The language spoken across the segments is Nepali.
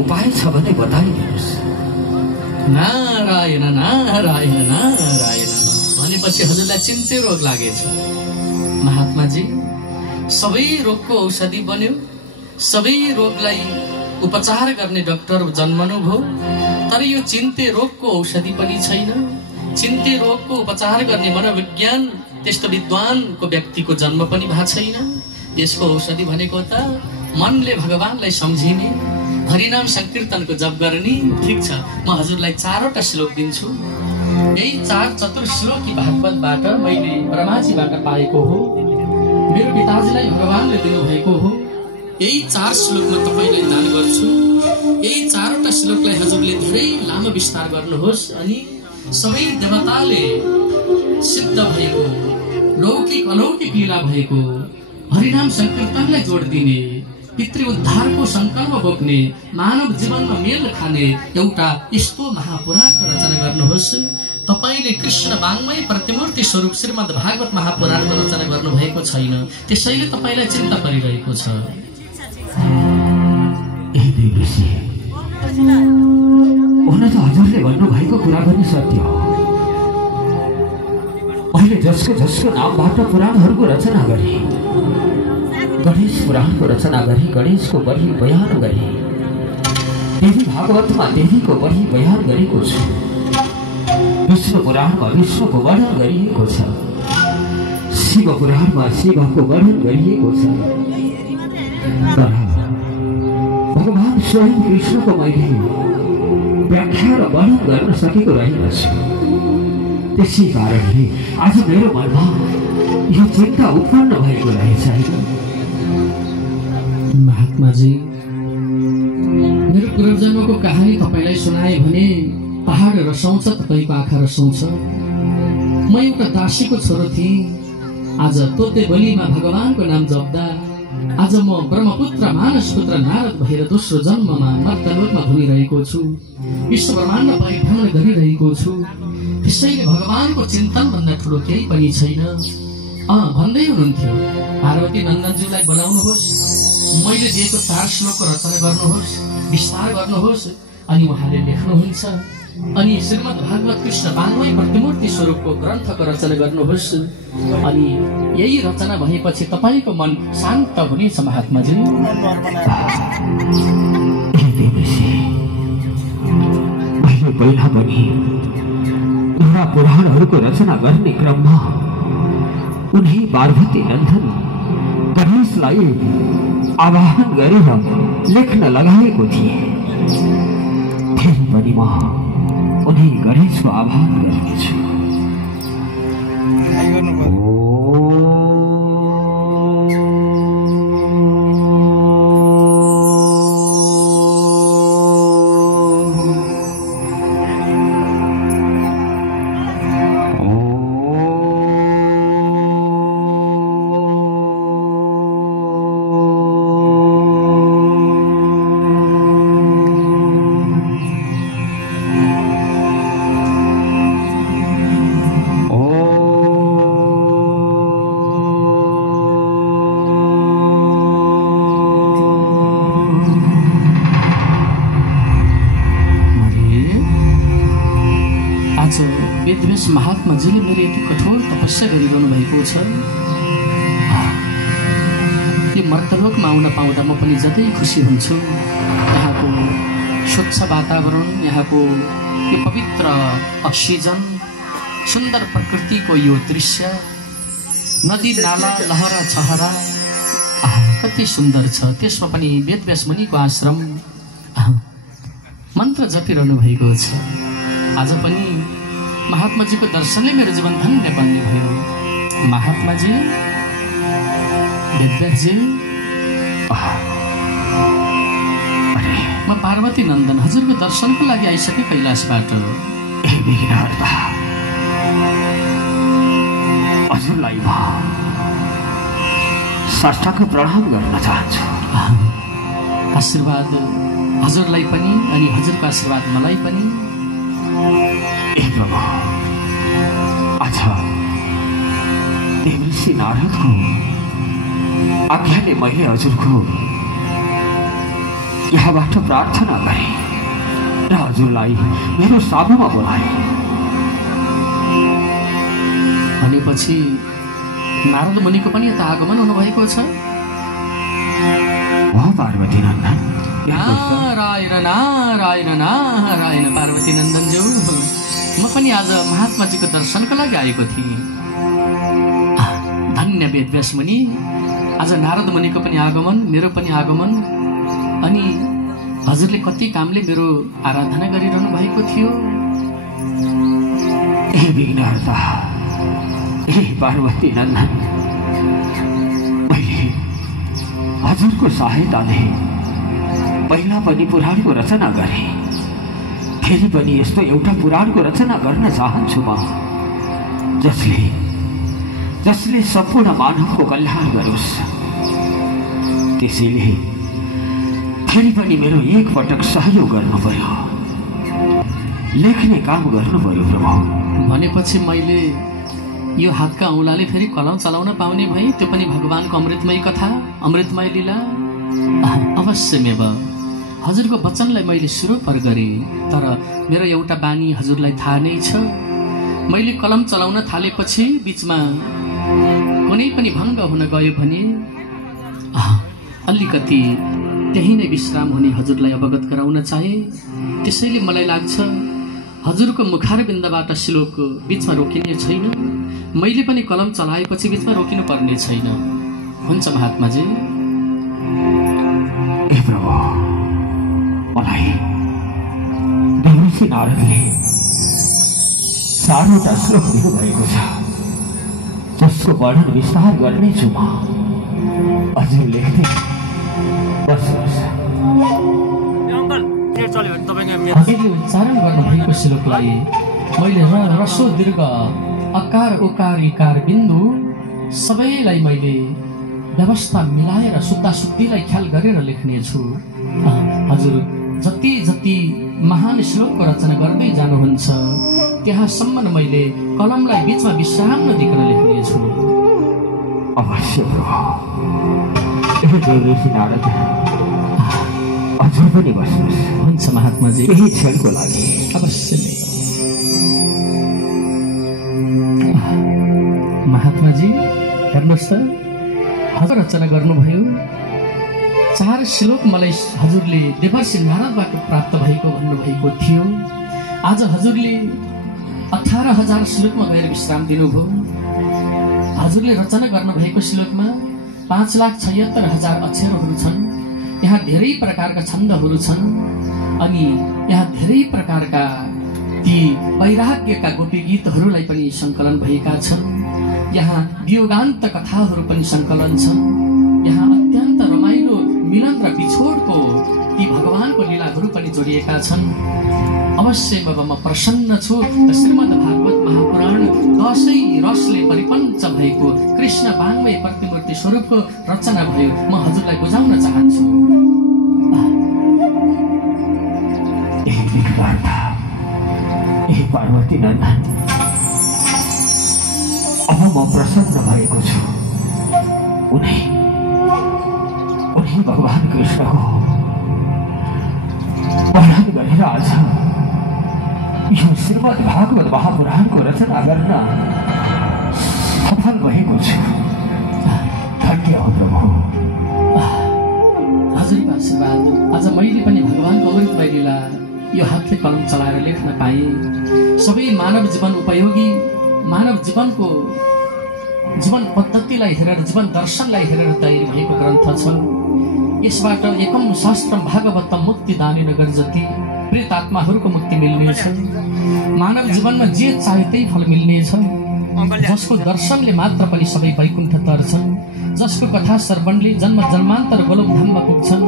उपाय छ भने बताइदिनुहोस्। नारायण नारायण नारायण भनेपछि हजुरलाई चिन्ते रोग लागेछ। महात्माजी, सबै रोगको औषधि बन्यो, सबै रोगलाई उपचार गर्ने डाक्टर जन्मनुभयो, तर यो चिन्ते रोगको औषधि पनि छैन। चिन्ते रोगको उपचार गर्ने मनोविज्ञान त्यस्तो विद्वानको व्यक्तिको जन्म पनि भएको छैन। यसको औषधि भनेको त मनले भगवानलाई सम्झिने, हरिनाम संकीर्तनको जप गर्ने। ठिक छ, म हजुरलाई 4वटा श्लोक दिन्छु। यही 4 चतुर श्लोकी भागवतबाट मैले ब्रह्माजीबाट पाएको हो, मेरो पिताजीलाई भगवानले दिनुभएको हो। यही 4 श्लोक म तपाईलाई दान गर्छु। यही 4वटा श्लोकलाई हजुरले धेरै लामो विस्तार गर्नुहोस् अनि सबै देवताले सिद्ध भएको, लौकिक अलौकिक लीला भएको, हरिनाम संकीर्तनलाई जोड दिने, पितृ उद्धारको संकल्प बोक्ने, मानव जीवनमा मेल खाने एउटा यस्तो महापुराणको रचना गर्नुहोस्। तपाईले कृष्ण वाङ्मय प्रतिमूर्ति स्वरूप श्रीमद् भागवत महापुराणको रचना गर्नु भएको छैन, त्यसैले तपाईलाई चिन्ता परिरहेको छ। हुन त हजुरले भन्नुभएको कुरा पनि सत्य हो। अहिले जसको नामबाट पुराणहरूको रचना गरे, गणेश पुराणको रचना गरे, गणेशको बढी बयान गरे, देवी भागवतमा देवीको बढी बयान गरेको छु, विष्णु पुराणमा विष्णुको वर्णन गरिएको छ, शिव पुराणमा शिवको वर्णन गरिएको छ। तर भगवान स्वयं कृष्णको मैले व्याख्या र वर्णन गर्न सकेको रहेनछु। त्यसै कारणले आज मेरो मनमा यो चिन्ता उत्पन्न भएको रहेछ। महात्माजी, मेरो पूर्वजन्मको कहानी तपाईलाई सुनाए भने पहाड रसाउँछ, तपाईँको आँखा रसाउँछ। म एउटा दासीको छोरो थिएँ। आज तोते बलिमा भगवानको नाम जप्दा आज म ब्रह्मपुत्र मानस पुत्र नारद भएर दोस्रो जन्ममा मर्त्यलोकमा घुमिरहेको छु, विश्व ब्रह्माण्ड परिभ्रमण गरिरहेको छु। त्यसैले भगवानको चिन्तन भन्दा ठुलो केही पनि छैन। भन्दै हुनुहुन्थ्यो पार्वती नन्दनज्यूलाई बोलाउनुहोस्, मैले दिएको 4 श्लोकको रचना गर्नुहोस्, विस्तार गर्नुहोस्। अनि उहाँले लेख्नुहुन्छ, अनि श्रीमद् भागवत कृष्ण वाङ्मय प्रतिमूर्ति स्वरूपको ग्रन्थको रचना गर्नुहोस्। अनि यही रचना भएपछि तपाईँको मन शान्त हुनेछ। महात्माजी, मैले पहिला पनि एउटा पुराणहरूको रचना गर्ने क्रममा उनी पार्वती नन्दन गणेशलाई आवाहन गरेर लेख्न लगाएको थिए। फेरि पनि म उनी गणेशको आवाहन गर्नेछु। महात्माजीले मेरो यति कठोर तपस्या गरिरहनु भएको छ। यो मर्त्यलोकमा आउन पाउँदा म पनि जतै खुसी हुन्छु। यहाँको स्वच्छ वातावरण, यहाँको यो पवित्र अक्सिजन, सुन्दर प्रकृतिको यो दृश्य, नदी नाला लहरा छहरा कति सुन्दर छ। त्यसमा पनि वेदव्यास मुनिको आश्रम मन्त्र जपिरहनु भएको छ। आज पनि महात्माजीको दर्शनले मेरो जीवन धन्य बन्ने भयो। महात्माजी, वेदव्यासजी, म पार्वती नन्दन हजुरको दर्शनको लागि आइसके कैलाशबाट। हजुरलाई म साष्टाङ्ग प्रणाम गर्न चाहन्छु। आशीर्वाद हजुरलाई पनि अनि हजुरको आशीर्वाद मलाई पनि। आज देवर्षि नारदको आज्ञाले मैले हजुरको यहाँबाट प्रार्थना गरे र हजुरलाई मेरो सामुमा बोलाए। भनेपछि नारद मुनिको पनि यता आगमन हुनुभएको छ। पार्वती नन्दन। नारायण नारायण नारायण पार्वती नन्दनज्यू, म पनि आज महात्माजीको दर्शनको लागि आएको थिएँ। धन्य वेदव्यास मुनि, आज नारद मुनिको पनि आगमन, मेरो पनि आगमन, अनि हजुरले कति कामले मेरो आराधना गरिरहनु भएको थियो। हे विघ्नहर्ता, हे पार्वती नन्दन, मैले हजुरको सहायताले पहिला पनि पुराणको रचना गरेँ, फेरि पनि यस्तो एउटा पुराणको रचना गर्न चाहन्छु म, जसले सम्पूर्ण मानवको कल्याण गरोस्। त्यसैले फेरि पनि मेरो एक पटक सहयोग गर्नु पर्यो, लेख्ने काम गर्नु पर्यो प्रभु। भनेपछि मैले यो हातका औँलाले फेरि कलम चलाउन पाउने भए, त्यो पनि भगवानको अमृतमय कथा, अमृतमय लीला। अवश्यमेव हजुरको वचनलाई मैले सुरोपर गरेँ, तर मेरो एउटा बानी हजुरलाई थाहा नै छ। मैले कलम चलाउन थालेपछि बिचमा कुनै पनि भङ्ग हुन गयो भने अलिकति त्यही नै विश्राम हुने हजुरलाई अवगत गराउन चाहे। त्यसैले मलाई लाग्छ हजुरको मुखारबिन्दबाट श्लोक बिचमा रोकिने छैन, मैले पनि कलम चलाएपछि बिचमा रोकिनु पर्ने छैन। हुन्छ महात्माजी। ए प्रभु, मलाई देवर्षि नारदले 4वटा श्लोक दिनुभएको छ, जसको वर्णन विस्तार गर्नेछु म। हजुर लेख्दै बस्नुहोस्। हजुरले उच्चारण गर्नुभएको श्लोकलाई मैले रसो दीर्घ अकार उकार इकार बिन्दु सबैलाई मैले व्यवस्था मिलाएर शुद्धाशुद्धिलाई ख्याल गरेर लेख्नेछु। हजुर जति जति महान श्लोकको रचना गर्दै जानुहुन्छ त्यहाँसम्म मैले कलमलाई बिचमा विश्राम नदिकन लेख्नेछु। अवश्य नारद, हजुर पनि बस्नुहोस्। हुन्छ महात्माजी, केही क्षणको लागि। अवश्य नै महात्माजी, हेर्नुहोस् त, हजुर रचना गर्नुभयो 4 श्लोक मलाई हजुरले देवर्षि नारदबाट प्राप्त भएको भन्नुभएको थियो। आज हजुरले 18,000 श्लोकमा गएर विश्राम दिनुभयो। हजुरले रचना गर्नुभएको श्लोकमा 5,76,000 अक्षरहरू छन्। यहाँ धेरै प्रकारका छन्दहरू छन् अनि यहाँ धेरै प्रकारका ती वैराग्यका गोपी गीतहरूलाई पनि सङ्कलन भएका छन्। यहाँ वियोगान्त कथाहरू पनि सङ्कलन छन्। यहाँ अत्यन्त रमाइलो मिलन र बिछोडको ती भगवानको लीलाहरू पनि जोडिएका छन्। अवश्य अब म प्रसन्न छु। श्रीमद् भागवत महापुराण 10 रसले परिपञ्च भएको कृष्ण वाङ्मय प्रतिमूर्ति स्वरूपको रचना भयो, म हजुरलाई बुझाउन चाहन्छु। पार्वती नन्दन, अब म प्रसन्न भएको छु। उनी भगवान कृष्णको वर्णन गरेर आज यो श्रीमद् भागवत महापुराणको रचना गर्न सफल भएको छु। धन्य हो प्रभु। हजुरको आशीर्वाद। आज मैले पनि भगवानको अमृतमय लीला यो हातले कलम चलाएर लेख्न पाएँ। सबै मानव जीवन उपयोगी, मानव जीवनको जीवन पद्धतिलाई हेरेर, जीवन दर्शनलाई हेरेर तयारी भएको ग्रन्थ छ। यसबाट एकम शास्त्रम भागवतम मुक्तिदानी नगर जति प्रेतात्माहरूको मुक्ति मिल्नेछ। मानव जीवनमा जे चाहे त्यही फल मिल्नेछ। जसको दर्शनले मात्र पनि सबै वैकुण्ठ तर्छन्, जसको कथा श्रवणले जन्म जन्मान्तर गोलोक धाममा पुग्छन्,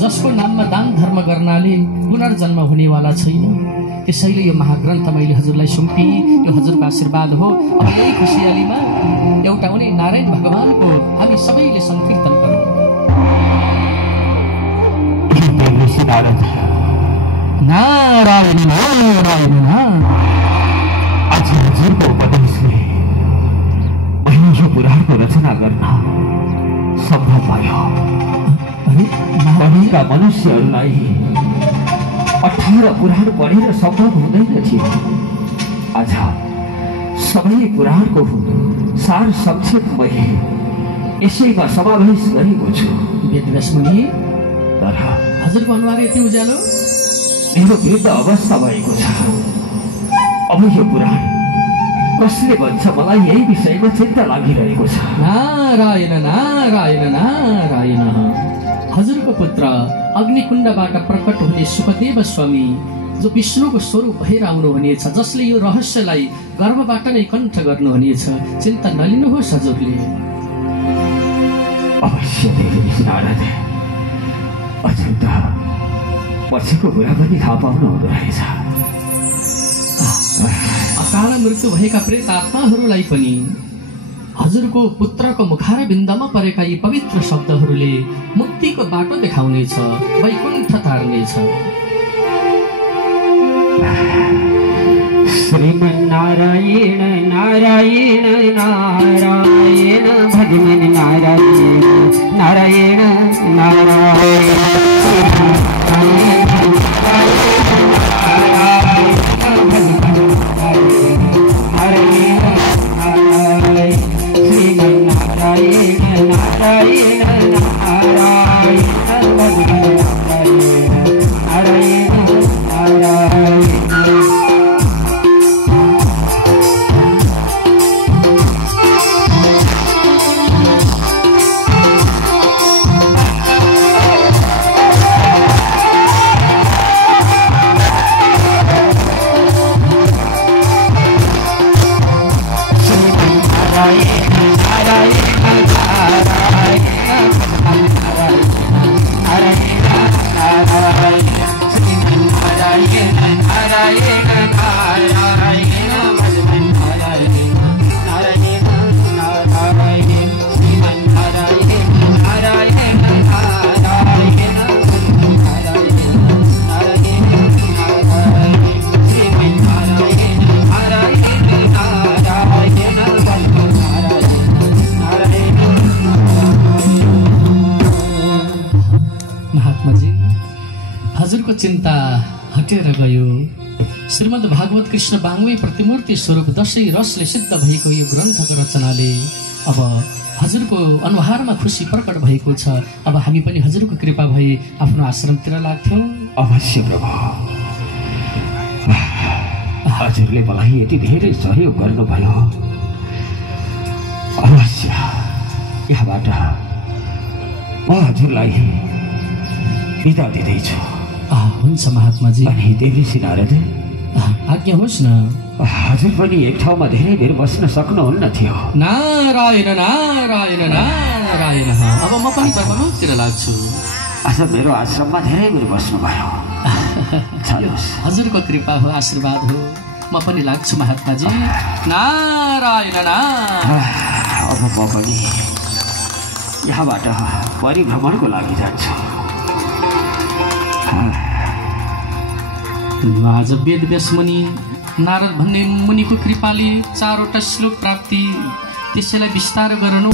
जसको नाममा दान धर्म गर्नाले पुनर्जन्म हुनेवाला छैन। त्यसैले यो महाग्रन्थ मैले हजुरलाई सुम्पिएँ। यो हजुरको आशीर्वाद हो। अब यही खुसियालीमा एउटा उनी नारायण भगवानको हामी सबैले संकीर्तन गरौँ। नारायण नारायण। आज हजुरको उपदेशले मैले यो पुराणको रचना गर्न सम्भव भयो। भनेका मनुष्यहरूलाई 18 पुराण पढेर सम्भव हुँदैन थियो। आज सबै पुराणको सार संक्षेप मैले यसैमा समावेश गरेको छु। वेदव्यास मुनि, तर हजुरको अनुहार यति उज्यालो? मेरो वृद्ध अवस्था भएको छ। अब यो पुराण कसले भन्छ, मलाई यही विषयमा चिन्ता लागिरहेको छ। नारायण नारायण नारायण। हजुरको पुत्र अग्निकुण्डबाट प्रकट हुने सुखदेव स्वामी जो विष्णुको स्वरूप भएर आउनुहुनेछ, जसले यो रहस्यलाई गर्भबाट नै कण्ठ गर्नुहुनेछ, चिन्ता नलिनुहोस् हजुरले। अवश्य देवी नारद, हजुर त पछिको कुरा पनि थाहा पाउनु हुँदो रहेछ। अकाल मृत्यु भएका प्रेत आत्माहरूलाई पनि हजुरको पुत्रको मुखार बिन्दमा परेका यी पवित्र शब्दहरूले मुक्तिको बाटो देखाउनेछ, वैकुण्ठ तार्नेछ। श्रीमन्नारायण नारायण नारायण भगवान नारायण नारायण नारायण चिन्ता हटेर गयो। श्रीमद् भागवत कृष्ण बाङ्मय प्रतिमूर्ति स्वरूप दशै रसले सिद्ध भएको यो ग्रन्थको रचनाले अब हजुरको अनुहारमा खुसी प्रकट भएको छ। अब हामी पनि हजुरको कृपा भए आफ्नो आश्रमतिर लाग्थ्यौँ। अवश्य प्रभु, हजुरले मलाई यति धेरै सहयोग गर्नुभयो। अवश्य यहाँबाट म हजुरलाई बिदा दिँदैछु। हुन्छ महात्माजी। अनि देवी नारद, आज्ञा होस् न। हजुर पनि एक ठाउँमा धेरै बेर बस्न सक्नुहुन्न थियो। नारायण नारायण नारायण। अब म पनि परमतिर लाग्छु। आज मेरो आश्रममा धेरै बेर बस्नुभयो। हजुरको कृपा हो, आशीर्वाद हो। म पनि लाग्छु महात्माजी। नारायण नारायण। अब म पनि यहाँबाट परिभ्रमणको लागि जान्छु। आज वेदव्यास मुनि नारद भन्ने मुनिको कृपाले 4वटा श्लोक प्राप्ति, त्यसैलाई विस्तार गर्नु।